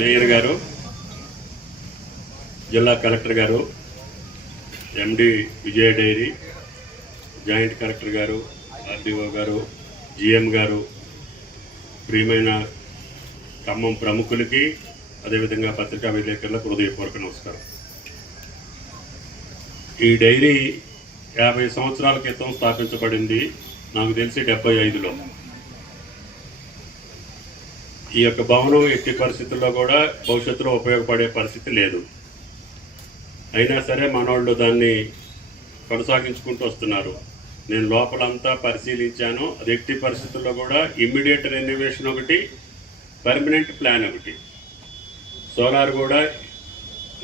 Mayor గారు, జిల్లా collector గారు, ఎండి విజయ డైరీ, జాయింట్ కలెక్టర్ గారు, ఆర్డీఓ గారు, జిఎం గారు, ప్రియమైన ఖమ్మం ప్రముఖులకి, అదేవిధంగా పత్రికా విలేకరులకు హృదయపూర్వక నమస్కారం. ఈ డైరీ 50 సంవత్సరాల క్రితం స్థాపించబడింది. నాకు తెలిసి 75లో. ఈ యొక్క భవనం ఎట్టి పరిస్థితుల్లో కూడా భవిష్యత్తులో ఉపయోగపడే పరిస్థితి లేదు. అయినా సరే మనోళ్ళు దాన్ని కొనసాగించుకుంటూ వస్తున్నారు. నేను లోపలంతా పరిశీలించాను. అది ఎట్టి పరిస్థితుల్లో కూడా ఇమ్మీడియట్ రెన్యువేషన్ ఒకటి, పర్మనెంట్ ప్లాన్ ఒకటి. సోలార్ కూడా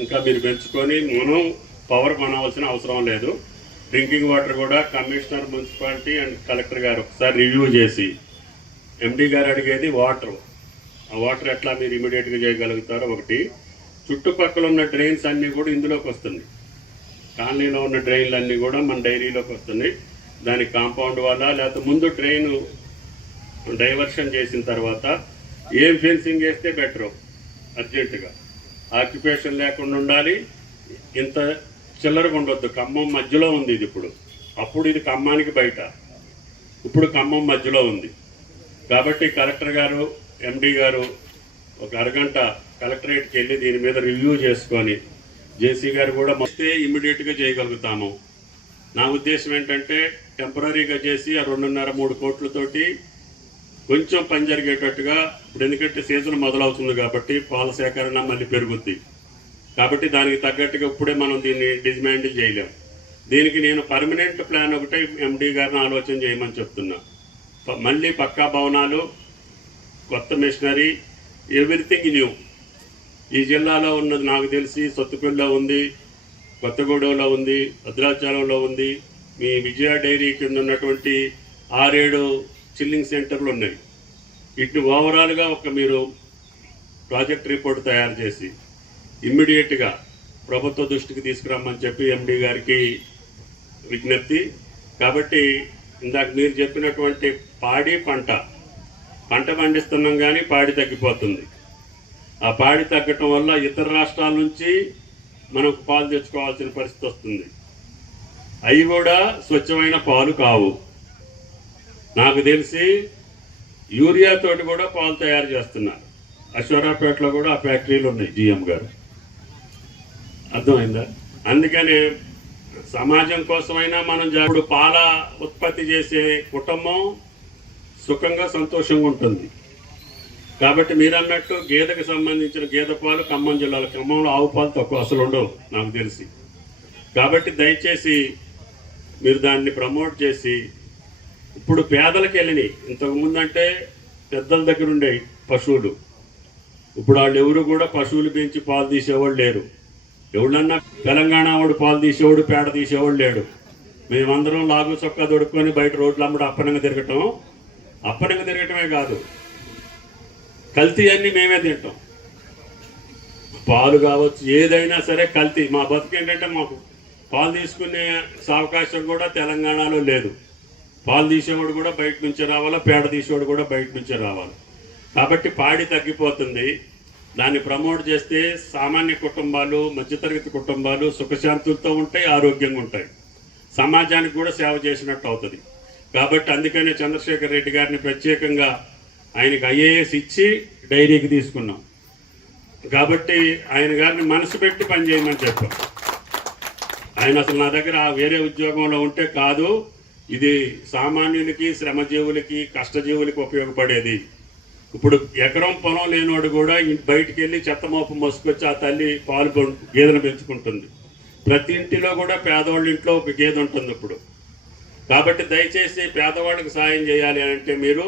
ఇంకా మీరు పెంచుకొని మనం పవర్ కొనవలసిన అవసరం లేదు. డ్రింకింగ్ వాటర్ కూడా కమిషనర్, మున్సిపాలిటీ అండ్ కలెక్టర్ గారు ఒకసారి రివ్యూ చేసి, ఎండీ గారు అడిగేది వాటర్, ఆ వాటర్ ఎట్లా మీరు ఇమీడియట్గా చేయగలుగుతారో ఒకటి. చుట్టుపక్కల ఉన్న డ్రైన్స్ అన్నీ కూడా ఇందులోకి వస్తున్నాయి. కాలనీలో ఉన్న డ్రైన్లు అన్నీ కూడా మన డైరీలోకి వస్తున్నాయి. దానికి కాంపౌండ్ వల్ల లేకపోతే ముందు డ్రైన్ డైవర్షన్ చేసిన తర్వాత ఏం ఫెన్సింగ్ వేస్తే బెటరు. అర్జెంటుగా ఆక్యుపేషన్ లేకుండా ఉండాలి. ఇంత చిల్లరగా ఉండొద్దు. ఖమ్మం మధ్యలో ఉంది ఇది ఇప్పుడు. అప్పుడు ఇది ఖమ్మానికి బయట, ఇప్పుడు ఖమ్మం మధ్యలో ఉంది. కాబట్టి కలెక్టర్ గారు, ఎండీ గారు ఒక అరగంట కలెక్టరేట్కి వెళ్ళి దీని మీద రివ్యూ చేసుకొని, జేసీ గారు కూడా వస్తే ఇమ్మీడియట్గా చేయగలుగుతాము. నా ఉద్దేశం ఏంటంటే టెంపరీగా చేసి ఆ 2.5-3 కోట్లతోటి కొంచెం పని జరిగేటట్టుగా. ఇప్పుడు ఎందుకంటే సీజన్ మొదలవుతుంది కాబట్టి పాల సేకరణ మళ్ళీ పెరుగుద్ది. కాబట్టి దానికి తగ్గట్టుగా ఇప్పుడే మనం దీన్ని డిస్మాండిల్ చేయలేం. దీనికి నేను పర్మనెంట్ ప్లాన్ ఒకటే ఎండీ గారిని ఆలోచన చేయమని చెప్తున్నా. మళ్ళీ పక్కా భవనాలు, కొత్త మిషనరీ, ఎవ్రీథింగ్ న్యూ. ఈ జిల్లాలో ఉన్నది నాకు తెలిసి సొత్తుపల్లిలో ఉంది, కొత్తగూడెంలో ఉంది, భద్రాచలంలో ఉంది. మీ విజయ డైరీ కింద ఉన్నటువంటి 6-7 చిల్లింగ్ సెంటర్లు ఉన్నాయి. వీటిని ఓవరాల్గా మీరు ప్రాజెక్ట్ రిపోర్ట్ తయారు చేసి ఇమ్మీడియట్గా ప్రభుత్వ దృష్టికి తీసుకురమ్మని చెప్పి ఎండీ గారికి విజ్ఞప్తి. కాబట్టి ఇందాక మీరు చెప్పినటువంటి పాడి పంట పండిస్తున్నాం కానీ పాడి తగ్గిపోతుంది. ఆ పాడి తగ్గటం వల్ల ఇతర రాష్ట్రాల నుంచి మనకు పాలు తెచ్చుకోవాల్సిన పరిస్థితి వస్తుంది. అవి కూడా స్వచ్ఛమైన పాలు కావు. నాకు తెలిసి యూరియాతోటి కూడా పాలు తయారు చేస్తున్నారు. అశ్వరాపేటలో కూడా ఆ ఫ్యాక్టరీలు ఉన్నాయి, జిఎం గారు. అర్థమైందా? అందుకని సమాజం కోసమైనా మనం ఇప్పుడు పాల ఉత్పత్తి చేసే కుటుంబం సుఖంగా సంతోషంగా ఉంటుంది. కాబట్టి మీరు అన్నట్టు గేదెకి సంబంధించిన గేదె పాలు ఖమ్మం జిల్లాలో, ఖమ్మంలో ఆవు పాలు తక్కువ అసలు ఉండవు నాకు తెలిసి. కాబట్టి దయచేసి మీరు దాన్ని ప్రమోట్ చేసి, ఇప్పుడు పేదలకు వెళ్ళినాయి. ఇంతకుముందు అంటే పెద్దల దగ్గర ఉండే పశువులు, ఇప్పుడు వాళ్ళు ఎవరు కూడా పశువులు పెంచి పాలు తీసేవాళ్ళు లేరు. ఎవడన్నా తెలంగాణ వాడు పాలు తీసేవాడు, పేడ తీసేవాడు లేడు. మేమందరం లాగు చొక్కా దొడుక్కొని బయట రోడ్లు అమ్మడం, అప్పనంగా తిరగటమే కాదు, కల్తీ అన్నీ మేమే తింటాం. పాలు కావచ్చు, ఏదైనా సరే కల్తీ. మా బతుకు ఏంటంటే మాకు పాలు తీసుకునే అవకాశం కూడా తెలంగాణలో లేదు. పాలు తీసేవాడు కూడా బయట నుంచే రావాలా, పేడ తీసేవాడు కూడా బయట నుంచే రావాలి. కాబట్టి పాడి తగ్గిపోతుంది. దాన్ని ప్రమోట్ చేస్తే సామాన్య కుటుంబాలు, మధ్యతరగతి కుటుంబాలు సుఖశాంతులతో ఉంటాయి, ఆరోగ్యంగా ఉంటాయి, సమాజానికి కూడా సేవ చేసినట్టు అవుతుంది. కాబట్టి అందుకనే చంద్రశేఖర్ రెడ్డి గారిని ప్రత్యేకంగా ఆయనకి ఐఏఎస్ ఇచ్చి డైరీకి తీసుకున్నాం. కాబట్టి ఆయన గారిని మనసు పెట్టి పనిచేయమని చెప్పాం. ఆయన అసలు నా దగ్గర వేరే ఉద్యోగంలో ఉంటే కాదు, ఇది సామాన్యులకి, శ్రమజీవులకి, కష్టజీవులకి ఉపయోగపడేది. ఇప్పుడు ఎకరం పొలం లేనివాడు కూడా బయటికి వెళ్ళి చెత్త మోపు మోసుకొచ్చి ఆ తల్లి పాలు గేదెను పెంచుకుంటుంది. ప్రతి ఇంటిలో కూడా పేదవాళ్ళ ఇంట్లో ఒక గేదె ఉంటుంది ఇప్పుడు. కాబట్టి దయచేసి పేదవాళ్ళకి సాయం చేయాలి అంటే మీరు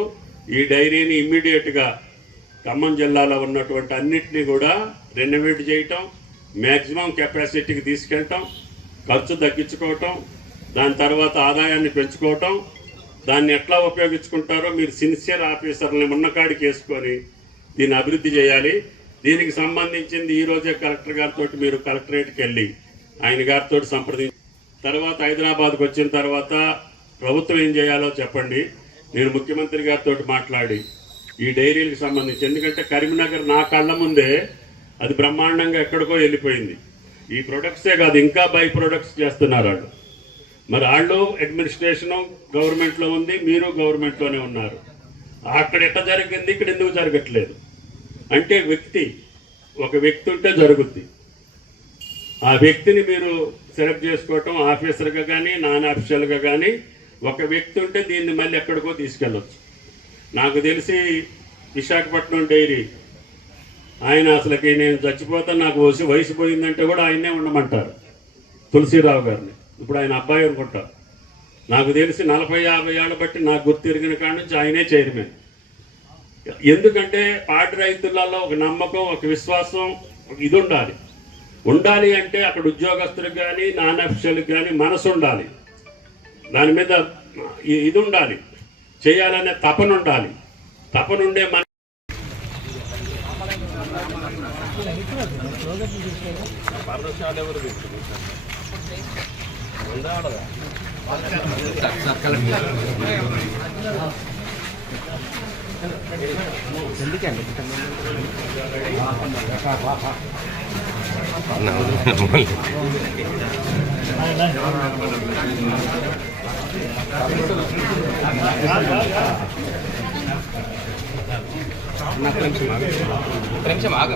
ఈ డైరీని ఇమ్మీడియట్గా ఖమ్మం జిల్లాలో ఉన్నటువంటి అన్నింటినీ కూడా రెనోవేట్ చేయటం, మ్యాక్సిమం కెపాసిటీకి తీసుకెళ్ళటం, ఖర్చు తగ్గించుకోవటం, దాని తర్వాత ఆదాయాన్ని పెంచుకోవటం. దాన్ని ఎట్లా ఉపయోగించుకుంటారో మీరు సిన్సియర్ ఆఫీసర్ని ఉన్నకాడికి వేసుకొని దీన్ని అభివృద్ధి చేయాలి. దీనికి సంబంధించింది ఈరోజే కలెక్టర్ గారితో మీరు కలెక్టరేట్కి వెళ్ళి ఆయన గారితో సంప్రదించి తర్వాత హైదరాబాద్కి వచ్చిన తర్వాత ప్రభుత్వం ఏం చేయాలో చెప్పండి. నేను ముఖ్యమంత్రి గారితో మాట్లాడి ఈ డైరీలకు సంబంధించి. ఎందుకంటే కరీంనగర్ నా కళ్ళ ముందే అది బ్రహ్మాండంగా ఎక్కడికో వెళ్ళిపోయింది. ఈ ప్రొడక్ట్సే కాదు, ఇంకా బై ప్రొడక్ట్స్ చేస్తున్నారు వాళ్ళు. మరి వాళ్ళు అడ్మినిస్ట్రేషను గవర్నమెంట్లో ఉంది, మీరు గవర్నమెంట్లోనే ఉన్నారు. అక్కడ ఎట్లా జరిగింది, ఇక్కడ ఎందుకు జరగట్లేదు అంటే ఒక వ్యక్తి ఉంటే జరుగుద్ది. ఆ వ్యక్తిని మీరు సెలెక్ట్ చేసుకోవటం ఆఫీసర్గా కానీ నాన్ ఆఫీషియల్గా కానీ ఒక వ్యక్తి ఉంటే దీన్ని మళ్ళీ ఎక్కడికో తీసుకెళ్ళొచ్చు. నాకు తెలిసి విశాఖపట్నం డైరీ ఆయన అసలుకి నేను చచ్చిపోతాను నాకు వయసు పోయిందంటే కూడా ఆయన్నే ఉండమంటారు, తులసిరావు గారిని. ఇప్పుడు ఆయన అబ్బాయి అనుకుంటారు. నాకు తెలిసి 40-50 ఏళ్ళ బట్టి నాకు గుర్తు తిరిగిన కాడ నుంచి ఆయనే చైర్మన్. ఎందుకంటే పాడి రైతులలో ఒక నమ్మకం, ఒక విశ్వాసం, ఇది ఉండాలి అంటే అక్కడ ఉద్యోగస్తులకు కానీ నాన్ అఫీషియల్కి కానీ మనసు ఉండాలి, దాని మీద ఇది ఉండాలి, చేయాలనే తపన ఉండాలి. తపనుండే మన నిమిషం ఆగ